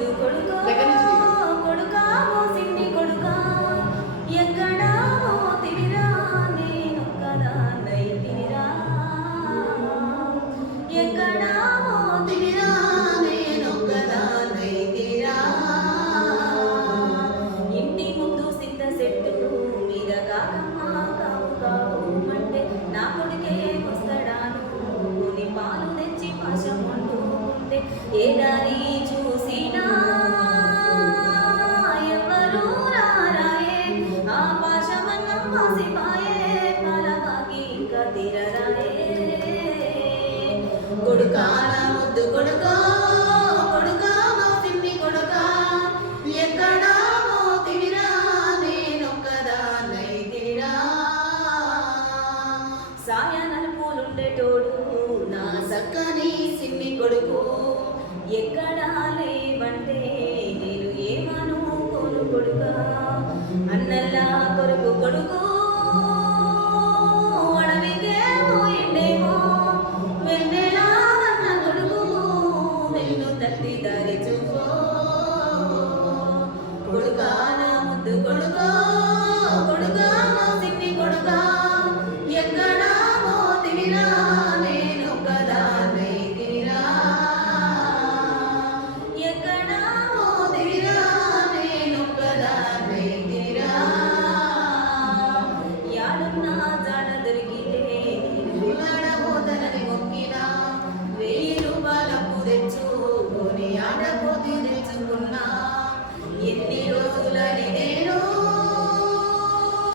ముద్దు కొడుకో కొడుకా ఓ సిన్ని కొడుకా ఎక్కడా పోతివిరా నేనొక్కదాన్నైతినిరా ఎక్కడా పోతివిరా నేనొక్కదాన్నైతినిరా ఇంటి ముందు సింత చెట్టు మీద కాకమ్మ కావు కావు అంటే నా కొడుకే వస్తాడాను కొని పాలు తెచ్చి పాశం వండుకుంటే ఏ దారి చూసినా ఎవరు రారాయే ఆ పాశమన్నం పాసిపాయే పాలమాకి ఇంకా తీరరాయే కొడుకా నా ముద్దు కొడుకా కొడుకా మా పిన్ని కొడుకా ఎక్కడా పోతివిరా నేనొక్కదాన్నైతినిరా సాయానలు పూలుండేటోడు నా సక్కని సిన్ని కొడుకు ఎక్కడా లేవంటే నేను ఏమను కొడుకా అన్నల్లా కొడుకు